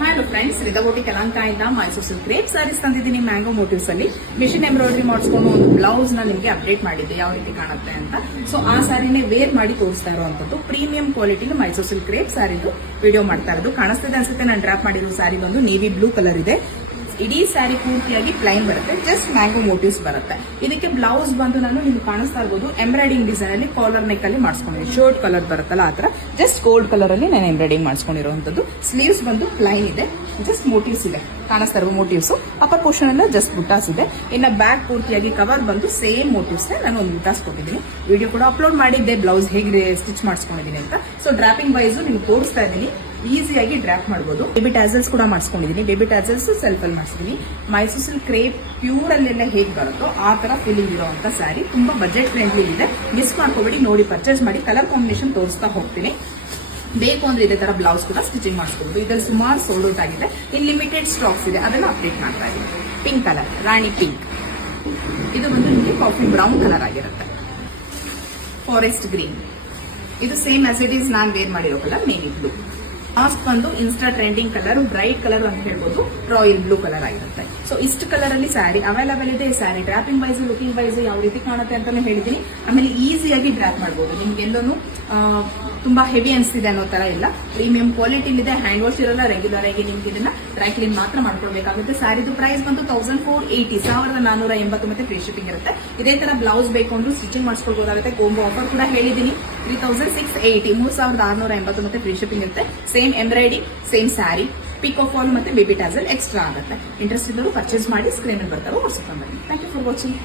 Hello friends, ರಿದಗೋಟಿ ಕಲಾಂಕಾಯಿಂದ Mysuru silk crepe sarees ತಂದಿದ್ದೀನಿ ಮ್ಯಾಂಗೋ ಮೋಟಿವ್ಸ್ ಅಲ್ಲಿ. ಮಿಷಿನ್ ಎಂಬ್ರಾಯ್ಡರಿ ಮಾಡಿಸ್ಕೊಂಡು ಒಂದು ಬ್ಲೌಸ್ ನ ನಿಮಗೆ ಅಪ್ಡೇಟ್ ಮಾಡಿದ್ದೆ ಯಾವ ರೀತಿ ಕಾಣುತ್ತೆ ಅಂತ. ಸೊ ಆ ಸ್ಯಾರಿನೇ ವೇರ್ ಮಾಡಿ ತೋರಿಸ್ತಾ ಇರುವಂತದ್ದು ಪ್ರೀಮಿಯಂ ಕ್ವಾಲಿಟಿಲಿ ಮೈಸೂರು ಸಿಲ್ಕ್ ಕ್ರೇಪ್ ಸ್ಯಾರಿದು ವಿಡಿಯೋ ಮಾಡ್ತಾ ಇರೋದು. ಕಾಣಿಸ್ತಿದೆ ಅನ್ಸುತ್ತೆ, ನಾನು ಡ್ರಾಪ್ ಮಾಡಿರೋ ಸ್ಯಾರಿ ಬಂದು ನೇವಿ ಬ್ಲೂ ಕಲರ್ ಇದೆ. ಇಡೀ ಸ್ಯಾರಿ ಪೂರ್ತಿಯಾಗಿ ಪ್ಲೈನ್ ಬರುತ್ತೆ, ಜಸ್ಟ್ ಮ್ಯಾಂಗೋ ಮೋಟಿವ್ಸ್ ಬರುತ್ತೆ. ಇದಕ್ಕೆ ಬ್ಲೌಸ್ ಬಂದು ನಾನು ನಿಮ್ಗೆ ಕಾಣಿಸ್ತಾ ಇರ್ಬೋದು ಎಂಬ್ರಾಯ್ಡಿಂಗ್ ಡಿಸೈನ್ ಅಲ್ಲಿ ಕಾಲರ್ ನೆಕ್ ಅಲ್ಲಿ ಮಾಡಿಸ್ಕೊಂಡಿದ್ದೀನಿ. ಶರ್ಟ್ ಕಲರ್ ಬರುತ್ತಲ್ಲ ಆ ತರ ಜಸ್ಟ್ ಗೋಲ್ಡ್ ಕಲರ್ ಅಲ್ಲಿ ನಾನು ಎಂಬ್ರಾಯ್ಡಿಂಗ್ ಮಾಡಿಸ್ಕೊಂಡಿರುವಂತದ್ದು. ಸ್ಲೀವ್ಸ್ ಬಂದು ಪ್ಲೈನ್ ಇದೆ, ಜಸ್ಟ್ ಮೋಟಿವ್ಸ್ ಇದೆ, ಕಾಣಿಸ್ತಾ ಇರುವ ಮೋಟಿವ್ಸ್. ಅಪ್ಪರ್ ಪೋರ್ಷನ್ ಎಲ್ಲ ಜಸ್ಟ್ ಬುಟ್ಟಾಸ್ ಇದೆ. ಇನ್ನ ಬ್ಯಾಕ್ ಪೂರ್ತಿಯಾಗಿ ಕವರ್ ಬಂದು ಸೇಮ್ ಮೋಟಿವ್ಸ್ ನಾನು ಒಂದು ಬುಟ್ಟಾಸ್ ಕೊಟ್ಟಿದ್ದೀನಿ. ವಿಡಿಯೋ ಕೂಡ ಅಪ್ಲೋಡ್ ಮಾಡಿದ್ದೆ ಬ್ಲೌಸ್ ಹೇಗೆ ಸ್ಟಿಚ್ ಮಾಡಿಸ್ಕೊಂಡಿದ್ದೀನಿ ಅಂತ. ಸೊ ಡ್ರಾಪಿಂಗ್ ವೈಸ್ ನಿಮ್ಗೆ ತೋರಿಸ್ತಾ ಇದ್ದೀನಿ, ಈಸಿಯಾಗಿ ಡ್ರಾಪ್ ಮಾಡಬಹುದು. ಬೇಬಿ ಟ್ಯಾಸಲ್ಸ್ ಕೂಡ ಮಾಡಿಸ್ಕೊಂಡಿದ್ದೀನಿ. ಬೇಬಿ ಟ್ಯಾಸಲ್ಸ್ ಸೆಲ್ಫ್ ಅಲ್ಲಿ ಮಾಡಿಸ್ತೀನಿ. ಮೈಸೂರು ಸಿಲ್ಕ್ ಕ್ರೇಪ್ ಪ್ಯೂರ್ ಅಲ್ಲೆಲ್ಲ ಹೇಗೆ ಬರುತ್ತೋ ಆ ತರ ಫೀಲಿಂಗ್ ಇರುವಂತ ಸ್ಯಾರಿ, ತುಂಬಾ ಬಜೆಟ್ ಫ್ರೆಂಡ್ಲಿ ಇದೆ. ಮಿಸ್ ಮಾಡ್ಕೋಬೇಡಿ, ನೋಡಿ ಪರ್ಚೇಸ್ ಮಾಡಿ. ಕಲರ್ ಕಾಂಬಿನೇಷನ್ ತೋರಿಸ್ತಾ ಹೋಗ್ತೀನಿ. ಬೇಕು ಅಂದ್ರೆ ಇದೇ ತರ ಬ್ಲೌಸ್ ಕೂಡ ಸ್ಟಿಚಿಂಗ್ ಮಾಡಿಸ್ಕೋಬಹುದು. ಇದರಲ್ಲಿ ಸುಮಾರು ಸೋಲ್ಡ್ ಔಟ್ ಆಗಿದೆ, ಇನ್ ಲಿಮಿಟೆಡ್ ಸ್ಟಾಕ್ಸ್ ಇದೆ, ಅದನ್ನ ಅಪ್ಡೇಟ್ ಮಾಡ್ತಾ ಇದ್ದೀನಿ. ಪಿಂಕ್ ಕಲರ್, ರಾಣಿ ಪಿಂಕ್. ಇದು ಬಂದು ನಿಮಗೆ ಕಾಫಿ ಬ್ರೌನ್ ಕಲರ್ ಆಗಿರುತ್ತೆ. ಫಾರೆಸ್ಟ್ ಗ್ರೀನ್, ಇದು ಸೇಮ್ ಆಸ್ ಇಟ್ ಈಸ್ ನಾನ್ ವೇರ್ ಮಾಡಿರೋ ಕಲರ್ ನೇವಿ ಬ್ಲೂ. ಲಾಸ್ಟ್ ಬಂದು insta trending colour, bright colour ಅಂತ ಹೇಳ್ಬೋದು, ರಾಯಲ್ ಬ್ಲೂ ಕಲರ್ ಆಗಿರುತ್ತೆ. ಸೊ ಇಷ್ಟು ಕಲರ್ ಅಲ್ಲಿ ಸ್ಯಾರಿ ಅವೈಲೇಬಲ್ ಇದೆ. Sari draping wise, looking wise ಯಾವ ರೀತಿ ಕಾಣುತ್ತೆ ಅಂತಾನೆ ಹೇಳಿದೀನಿ. ಆಮೇಲೆ ಈಸಿಯಾಗಿ ಡ್ರಾಪ್ ಮಾಡಬಹುದು. ನಿಮ್ಗೆ ಎಲ್ಲೂ ತುಂಬಾ ಹೆವಿ ಅನಿಸ್ತಿದೆ ಅನ್ನೋ ತರ ಇಲ್ಲ. ಪ್ರೀಮಿಯಂ ಕ್ವಾಲಿಟಿ ಇದೆ, ಹ್ಯಾಂಡ್ ವಾಶ್ ಇರಲ್ಲ. ರೆಗ್ಯುಲರ್ ಆಗಿ ನಿಮ್ಗೆ ಇದನ್ನ ಡ್ರೈ ಕ್ಲೀನ್ ಮಾತ್ರ ಮಾಡ್ಕೊಳ್ಬೇಕಾಗುತ್ತೆ. ಸ್ಯಾರಿದು ಪ್ರೈಸ್ ಬಂದು 1480, 1480 ಫ್ರೀ ಶಿಪ್ಪಿಂಗ್ ಇರುತ್ತೆ. ಇದೇ ತರ ಬ್ಲೌಸ್ ಬೇಕು ಅಂದ್ರೆ ಸ್ಟಿಚಿಂಗ್ ಮಾಡಿಸ್ಕೊಳ್ಬಹುದಾಗುತ್ತೆ. ಕೋಂಬೋ ಆಫರ್ ಕೂಡ ಹೇಳಿದೀನಿ, 3680, 3680 ಫ್ರೀ ಶಿಪ್ಪಿಂಗ್ ಇರುತ್ತೆ. Same embroidering, same sari, pick of all ಮತ್ತೆ ಬೇಬಿ ಟ್ಯಾಸಲ್ ಎಕ್ಸ್ಟ್ರಾ ಆಗುತ್ತೆ. ಇಂಟ್ರೆಸ್ಟ್ ಇದ್ದವರು ಪರ್ಚೇಸ್ ಮಾಡಿ, ಸ್ಕ್ರೀನ್ ಅಲ್ಲಿ ಬರ್ತಾರೆ, WhatsApp number. Thank you for watching.